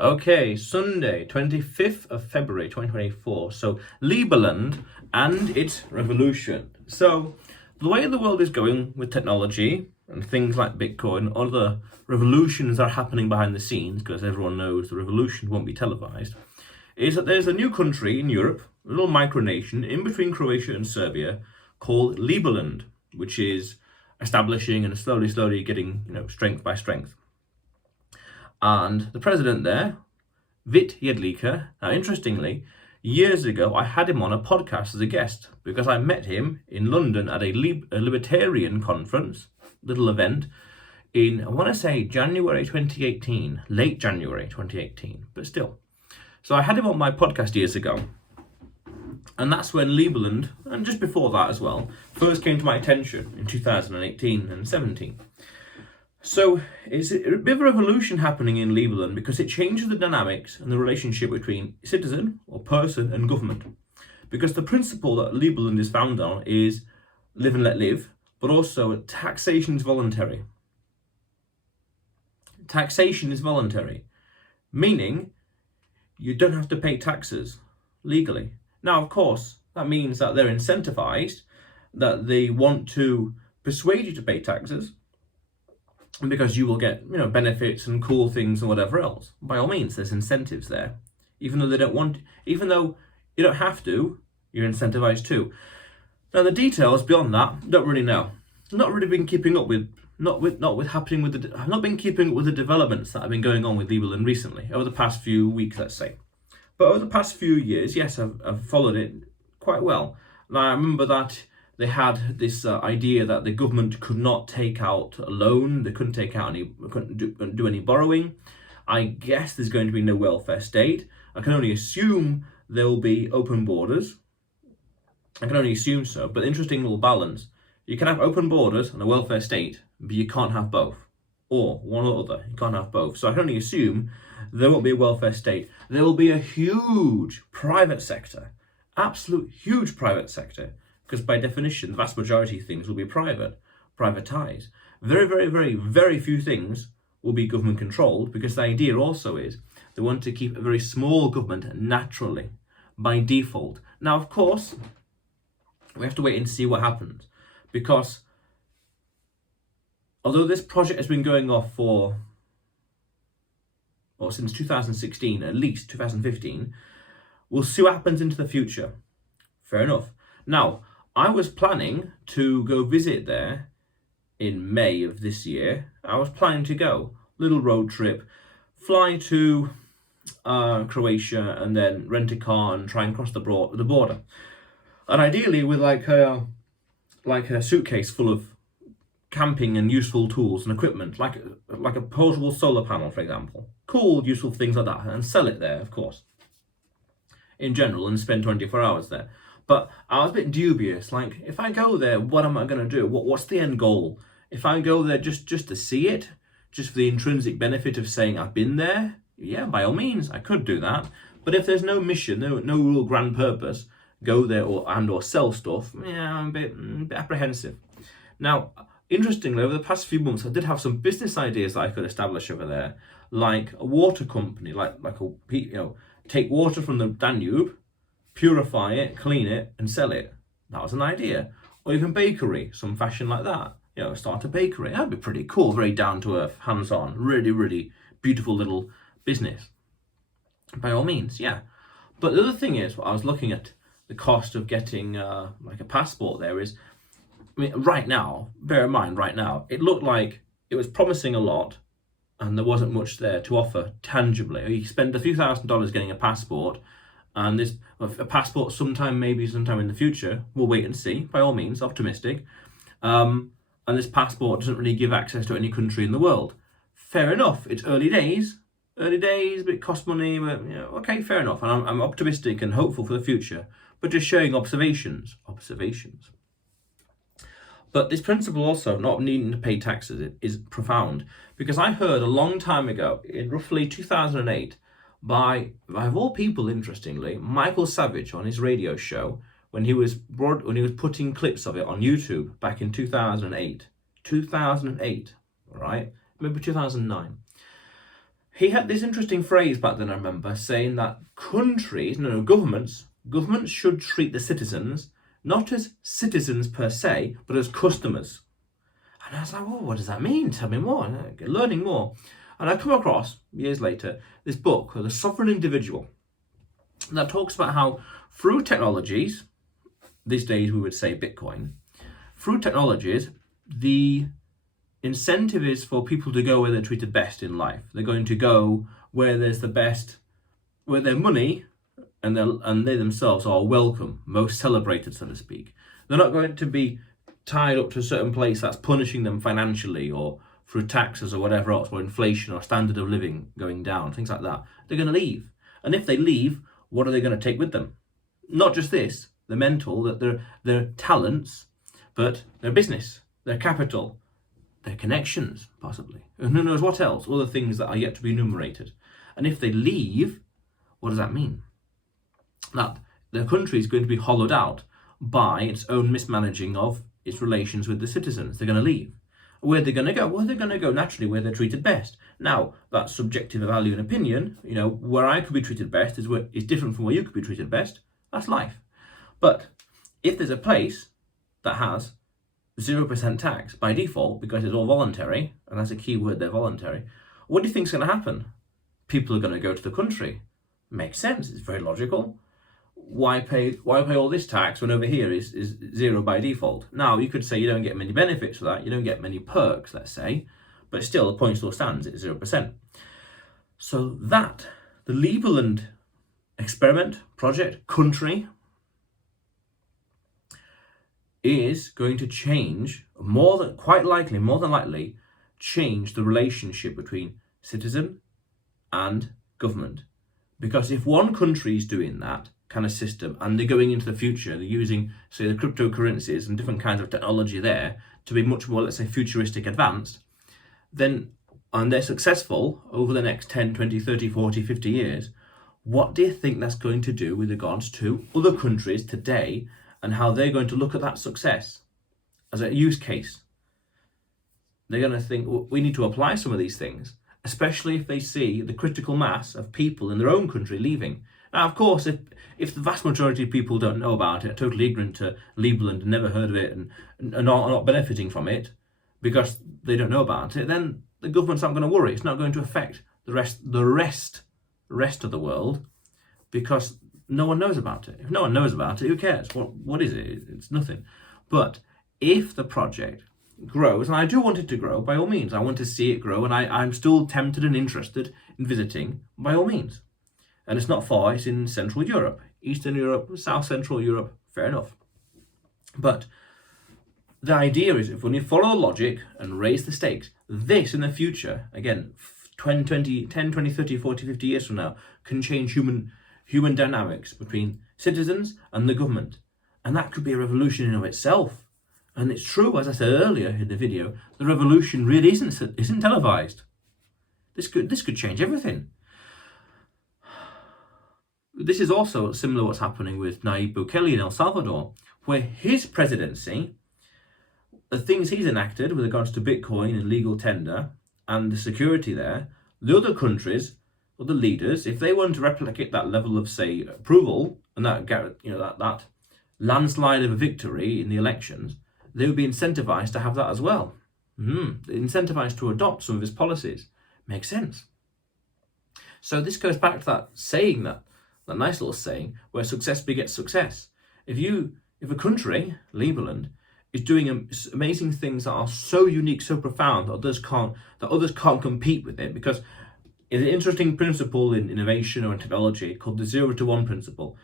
Okay, Sunday, 25th of February 2024. So, Liberland and its revolution. So, the way the world is going with technology and things like Bitcoin, other revolutions are happening behind the scenes, because everyone knows the revolution won't be televised, is that there's a new country in Europe, a little micronation in between Croatia and Serbia, called Liberland, which is establishing and slowly getting, strength by strength. And the president there, Vit Jedlica, now interestingly, years ago I had him on a podcast as a guest because I met him in London at a libertarian conference, little event, in, I want to say, January 2018, late January 2018, but still. So I had him on my podcast years ago, and that's when Liberland, and just before that as well, first came to my attention in 2018 and 17. So it's a bit of a revolution happening in Liberland because it changes the dynamics and the relationship between citizen or person and government. Because the principle that Liberland is founded on is live and let live, but also taxation is voluntary. Taxation is voluntary, meaning you don't have to pay taxes legally. Now, of course, that means that they're incentivized, that they want to persuade you to pay taxes, because you will get, benefits and cool things and whatever else. By all means, there's incentives there, even though even though you don't have to, you're incentivized too. Now, the details beyond that, don't really know. I've not really been keeping up with, I've not been keeping up with the developments that have been going on with Liberland recently, over the past few weeks, let's say. But over the past few years, yes, I've followed it quite well. Now, I remember that they had this idea that the government could not take out a loan, they couldn't do any borrowing. I guess there's going to be no welfare state. I can only assume there will be open borders. I can only assume so, but interesting little balance. You can have open borders and a welfare state, but you can't have both. Or one or other, you can't have both. So I can only assume there won't be a welfare state. There will be a huge private sector, absolute huge private sector. Because by definition, the vast majority of things will be privatized. Very few things will be government controlled, because the idea also is they want to keep a very small government naturally, by default. Now, of course, we have to wait and see what happens, because although this project has been going off since 2016, at least 2015, we'll see what happens into the future. Fair enough. Now, I was planning to go visit there in May of this year. I was planning to go, little road trip, fly to Croatia and then rent a car and try and cross the border. And ideally with like a suitcase full of camping and useful tools and equipment, like a portable solar panel, for example. Cool, useful things like that, and sell it there, of course, in general, and spend 24 hours there. But I was a bit dubious, like, if I go there, what am I going to do? What's the end goal? If I go there just to see it, just for the intrinsic benefit of saying I've been there, yeah, by all means, I could do that. But if there's no mission, no real grand purpose, go there or sell stuff, yeah, I'm a bit apprehensive. Now, interestingly, over the past few months, I did have some business ideas that I could establish over there, like a water company, take water from the Danube, purify it, clean it, and sell it. That was an idea. Or even bakery, some fashion like that. Start a bakery. That'd be pretty cool, very down to earth, hands-on, really beautiful little business. By all means, yeah. But the other thing is, I was looking at the cost of getting a passport there is, right now, bear in mind, right now, it looked like it was promising a lot and there wasn't much there to offer tangibly. You spend a few $1,000s getting a passport, and a passport sometime in the future, we'll wait and see, by all means, optimistic. And this passport doesn't really give access to any country in the world. Fair enough, it's early days, but it costs money, but okay, fair enough. And I'm optimistic and hopeful for the future, but just showing observations. But this principle also, not needing to pay taxes, is profound, because I heard a long time ago, in roughly 2008, by of all people, interestingly, Michael Savage on his radio show, when he was putting clips of it on YouTube back in 2008, all right, maybe 2009. He had this interesting phrase back then, I remember, saying that governments should treat the citizens not as citizens per se, but as customers. And I was like, well, what does that mean? Tell me more. And learning more. And I come across, years later, this book called The Sovereign Individual that talks about how through technologies, these days we would say Bitcoin, through technologies, the incentive is for people to go where they're treated best in life. They're going to go where there's the best, where their money and they themselves are welcome, most celebrated, so to speak. They're not going to be tied up to a certain place that's punishing them financially or through taxes or whatever else, or inflation or standard of living going down, things like that. They're going to leave. And if they leave, what are they going to take with them? Not just this, the mental, that their talents, but their business, their capital, their connections, possibly. And who knows what else, other things that are yet to be enumerated. And if they leave, what does that mean? That the country is going to be hollowed out by its own mismanaging of its relations with the citizens. They're going to leave. Where they're going to go? Well, they're going to go naturally where they're treated best. Now, that's subjective value and opinion. Where I could be treated best is different from where you could be treated best. That's life. But if there's a place that has 0% tax by default, because it's all voluntary, and that's a key word there, voluntary, what do you think is going to happen? People are going to go to the country. Makes sense. It's very logical. Why pay all this tax when over here is zero by default? Now, you could say you don't get many benefits for that. You don't get many perks, let's say, but still the point still stands at 0%. So that, the Liberland experiment, project, country, is going to change, more than likely, change the relationship between citizen and government. Because if one country is doing that kind of system and they're going into the future, they're using, say, the cryptocurrencies and different kinds of technology there to be much more, let's say, futuristic advanced, then, and they're successful over the next 10, 20, 30, 40, 50 years, what do you think that's going to do with regards to other countries today and how they're going to look at that success as a use case? They're going to think, well, we need to apply some of these things, especially if they see the critical mass of people in their own country leaving. Now, of course, if the vast majority of people don't know about it, are totally ignorant to Liberland and never heard of it and are not benefiting from it because they don't know about it, then the government's not going to worry. It's not going to affect the rest of the world because no one knows about it. If no one knows about it, who cares? What is it? It's nothing. But if the project grows, and I do want it to grow, by all means, I want to see it grow, and I'm still tempted and interested in visiting, by all means. And it's not far, it's in Central Europe, Eastern Europe, South Central Europe, fair enough. But the idea is, if when you follow the logic and raise the stakes, this in the future, again, 10, 20, 30, 40, 50 years from now, can change human dynamics between citizens and the government. And that could be a revolution in of itself. And it's true, as I said earlier in the video, the revolution really isn't televised. This could change everything. This is also similar to what's happening with Nayib Bukele in El Salvador, where his presidency, the things he's enacted with regards to Bitcoin and legal tender and the security there, the other countries or the leaders, if they want to replicate that level of, say, approval and that landslide of a victory in the elections, they would be incentivized to have that as well. They're incentivized to adopt some of his policies. Makes sense. So this goes back to that saying, that nice little saying, where success begets success. If a country, Liberland, is doing amazing things that are so unique, so profound that others can't compete with it, because it's an interesting principle in innovation or in technology called the 0 to 1 principle.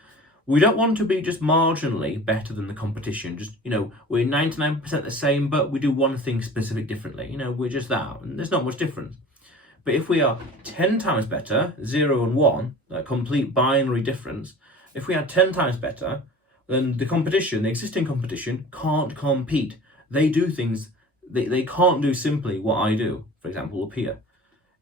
We don't want to be just marginally better than the competition. Just, we're 99% the same, but we do one thing specific differently. We're just that, and there's not much difference. But if we are 10 times better, 0 and 1, that complete binary difference, if we are 10 times better, then the existing competition, can't compete. They do things, they can't do simply what I do, for example, up here.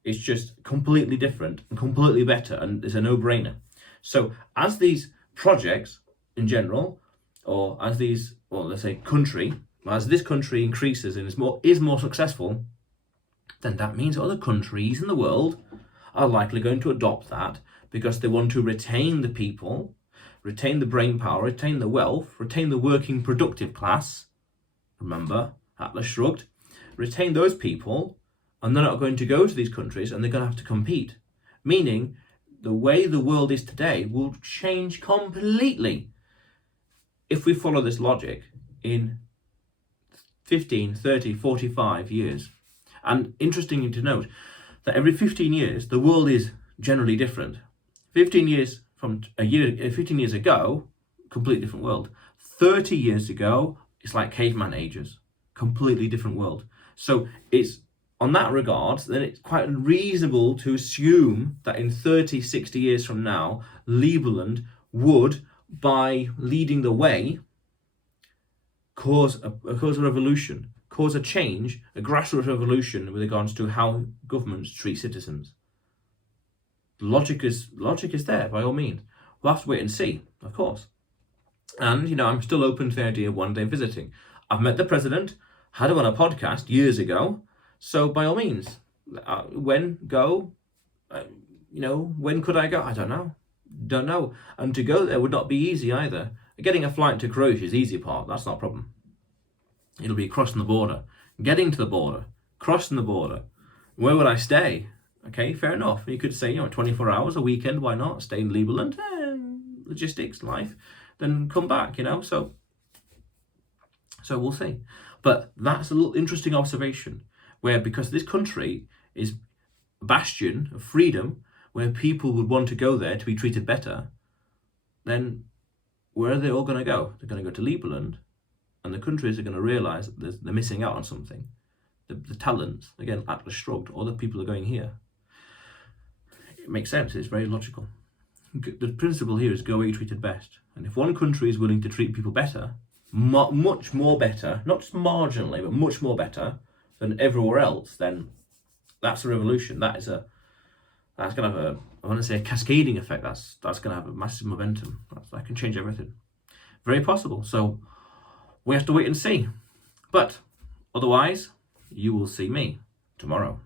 It's just completely different and completely better, and it's a no-brainer. So as these projects in general, or as this country increases and is more successful, then that means other countries in the world are likely going to adopt that because they want to retain the people, retain the brain power, retain the wealth, retain the working productive class. Remember, Atlas Shrugged. Retain those people, and they're not going to go to these countries, and they're going to have to compete. Meaning, the way the world is today will change completely if we follow this logic in 15, 30, 45 years. And interesting to note that every 15 years, the world is generally different. 15 years ago, completely different world. 30 years ago, it's like caveman ages, completely different world. So it's on that regard, then it's quite reasonable to assume that in 30, 60 years from now, Liberland would, by leading the way, cause a revolution, cause a change, a grassroots revolution with regards to how governments treat citizens. Logic is there, by all means. We'll have to wait and see, of course. And, I'm still open to the idea of one day visiting. I've met the president, had him on a podcast years ago, so by all means, when could I go? I don't know. And to go there would not be easy either. Getting a flight to Croatia is the easy part, that's not a problem. It'll be crossing the border, getting to the border, crossing the border. Where would I stay? Okay, fair enough. You could say, 24 hours, a weekend, why not? Stay in Liberland, logistics, life, then come back, so we'll see. But that's a little interesting observation, where because this country is a bastion of freedom, where people would want to go there to be treated better, then where are they all going to go? They're going to go to Liberland, and the countries are going to realise that they're missing out on something. The talents, again, Atlas Shrugged, all the people are going here. It makes sense, it's very logical. The principle here is go where you're treated best. And if one country is willing to treat people better, much more better, not just marginally, but much more better than everywhere else, then that's a revolution. That's going to have a cascading effect. That's going to have a massive momentum. That can change everything. Very possible. So we have to wait and see. But otherwise, you will see me tomorrow.